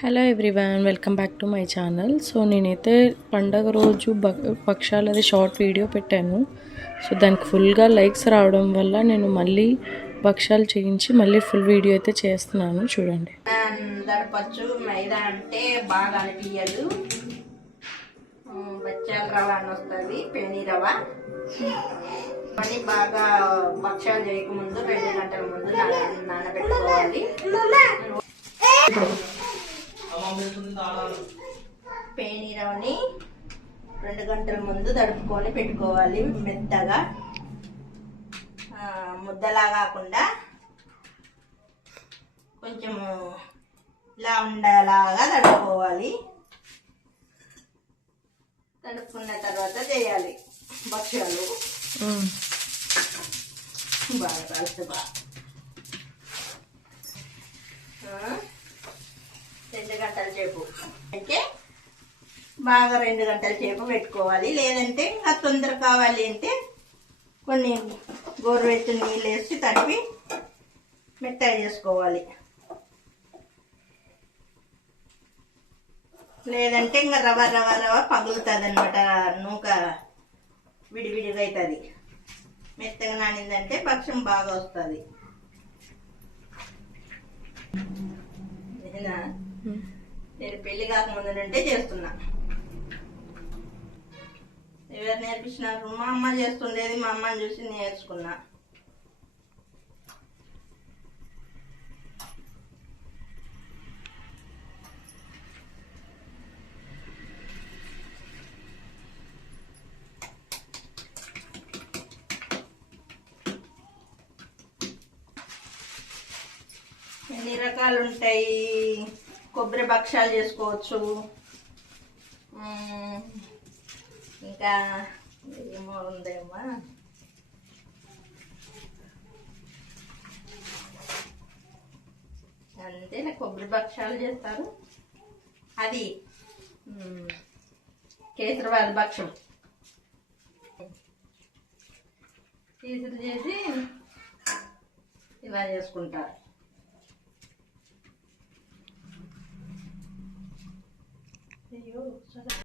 Hello everyone, welcome back to my channel. So నేనైతే పండగ రోజు భక్షాలది షార్ట్ వీడియో పెట్టాను. సో దానికి ఫుల్గా లైక్స్ రావడం వల్ల నేను మళ్ళీ భక్షాలు చేయించి మళ్ళీ ఫుల్ వీడియో అయితే చేస్తున్నాను, చూడండి. దడపచ్చు మైదా అంటే బాగా అనిపించదు. బచ్చాల రవ్వ అని వస్తుంది, పెని రవ్వ అని బాగా భక్షాలు చేయకముందు 2 గంటల ముందు నానబెట్టుకోవాలి. పేని రవ్వని 2 గంటల ముందు తడుపుకొని పెట్టుకోవాలి. మెత్తగా ముద్దలా కాకుండా కొంచెం ఇలా ఉండేలాగా తడుపుకోవాలి. తడుపుకున్న తర్వాత చేయాలి భక్ష్యాలు. బాగా కలిసి 2 గంటల సేపు అంటే బాగా 2 గంటల సేపు పెట్టుకోవాలి. లేదంటే ఇంకా తొందర కావాలి అంటే కొన్ని గోరువెచ్చని నీళ్ళు వేసి తడిపి మెత్తగా చేసుకోవాలి. లేదంటే ఇంకా రవ్వ పగులుతుంది అనమాట, నూక విడివిడిగా అవుతుంది. మెత్తగా నానిందంటే భక్ష్యం బాగా వస్తుంది. నేను పెళ్లి కాకముందు నుండే చేస్తున్నా. ఎవరు నేర్పించినారు? మా అమ్మ చేస్తుండేది, మా అమ్మని చూసి నేర్చుకున్నా. ఎన్ని రకాలు ఉంటాయి. కొబ్బరి భక్షాలు చేసుకోవచ్చు, ఇంకా ఏమో ఉందేమో, అంతేనా కొబ్బరి భక్షాలు చేస్తారు. అది కేసరవాద భక్షం కేసరి చేసి ఇలా చేసుకుంటారు. అయ్యో